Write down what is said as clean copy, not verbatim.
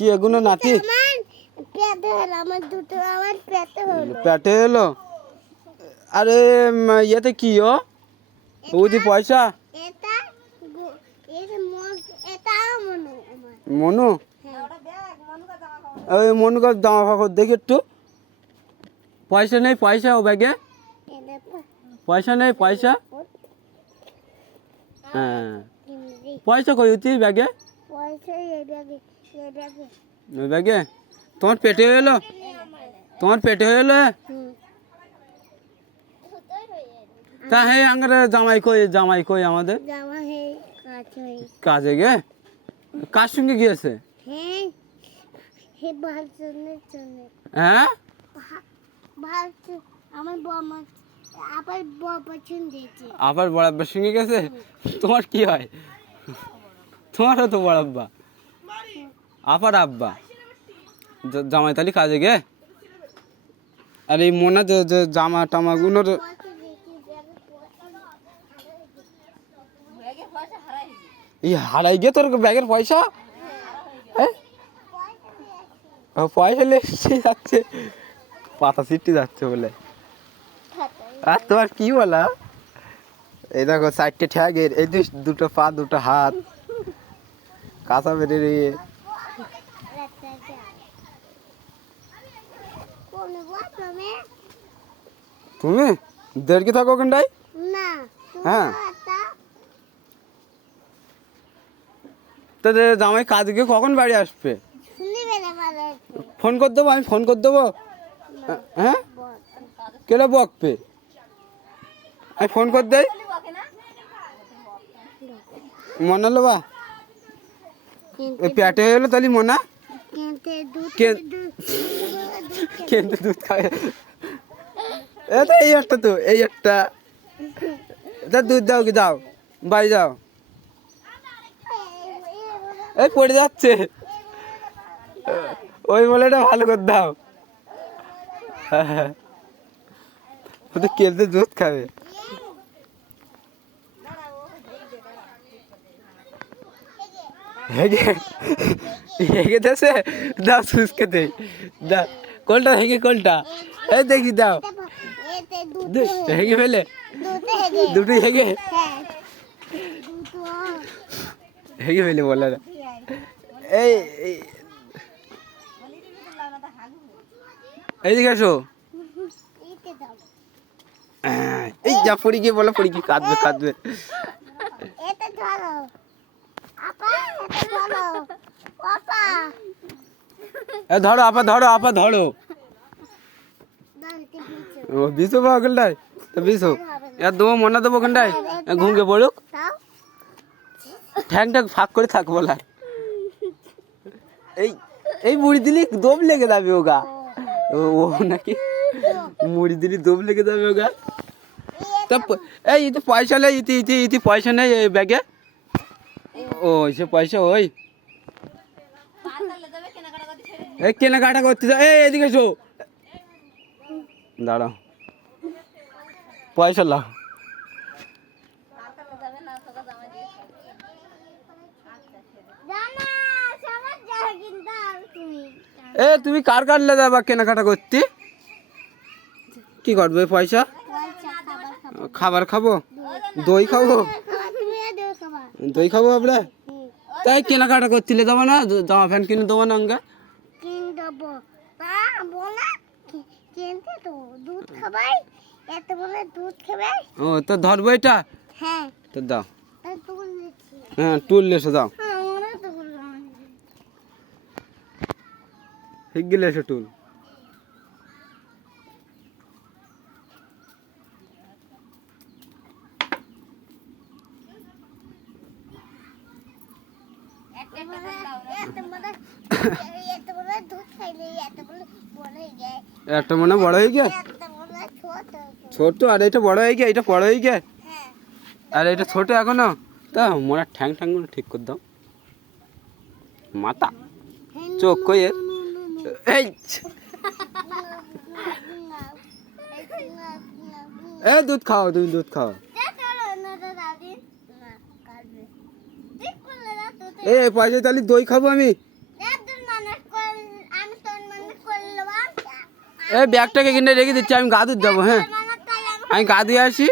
কি এগুলো নাতি পেটে এলো আরে ইয়েতে কি ও বুঝি পয়সা মনু ওই মনুকার জামা কাপড় দেখি একটু পয়সা নেই পয়সা ও ব্যাগে পয়সা নেই পয়সা হ্যাঁ পয়সা কই তুই ব্যাগে ওই ব্যাগে তোমার পেটে এলো তোমার পেটে এলো তা হে আঙ্গারে জামাই কই আমাদের কাজে গে কার সঙ্গে গিয়েছে হ্যাঁ আবার বড় আব্বার সঙ্গে গেছে তোমার কি হয় তোমারও তো বড় আব্বা আবার আব্বা জামাই তালি কাজে গে আর এই মনে যে জামা টামা গুলোর এই হারাই গে তোর ব্যাগের পয়সা হ্যাঁ পয়সা লেগে যাচ্ছে পাতা ছিটতে যাচ্ছে বলে আর তোমার কি বলা এই দেখো চারটে ঠ্যাগের এই দুটো পা দুটো হাত কাঁচা বেরিয়ে তুমি দেড়কে থাকো ওখানটাই হ্যাঁ তো জামাই কাজ গিয়ে কখন বাড়ি আসবে ফোন করে দেবো আমি ফোন করে দেবো হ্যাঁ কেন বকবে আমি ফোন করে দেই মনে হলো বা পেটে হয়ে গেলো তাহলে মনা কিন্তু দুধ খাবে তো এই একটা তো এই একটা দুধ দাও কি দাও বাড়ি যাও এই পড়ে যাচ্ছে ওই বলেটা ভালো করে দাও হ্যাঁ ও তো কেলতে দুধ খাবে হেগে হেগে দেশে দাও সুস্কে দে দা কোলটা হেগে কোলটা এই দেখি দাও হেগে ফেলে দুটো হেগে হেগে ফেলে বলে এই এইদিকে আসো এই যা পড়ি গিয়ে বলো পড়ি গিয়ে কাঁদবে ধরো আপা ধরো ও বিশো বা ওখানটায় বিশো এর দেবো মনে দেবো ওখানটায় ঘুমকে পড়ুক ঠ্যাংটা ফাঁক করে থাক বলা এই মুড়ি দিলি দম লেগে যাবে ওগা ও নাকি মুড়ি দিলি দম লেগে যাবে ওগা তা এই ইতি পয়সা নেই ইতি পয়সা নেই এই ব্যাগে ও সে পয়সা ওই এই কেনাকাটা করতে এই এদিকে এসো দাঁড়াও পয়সা লাও তুমি কার কাটলে যাবা কেনাকাটা করতে কি করবে পয়সা খাবার খাবো দই খাবো আমরা তাই কেনাকাটা করতে যাবো না জামা প্যান্ট কিনে দেবো না আঙ্গা ও তো ধরবো এটা তো দাও হ্যাঁ টুল এসে দাও ঠিক গেলে এসে টুল একটা মনে বড় হয়ে গে ছোট আর এটা বড় হয়ে গে এটা বড় হয়ে গে আর এটা ছোট এখনো তা মনে ঠ্যাং গুলো ঠিক করে দাও মাথা চোখ কই এই দুধ খাও তুমি দুধ খাও পয়সা তাহলে দই খাবো আমি এই ব্যাগটাকে কিনে রেখে দিচ্ছি, আমি গা ধুতে যাবো। হ্যাঁ আমি গা ধুয়ে আসি।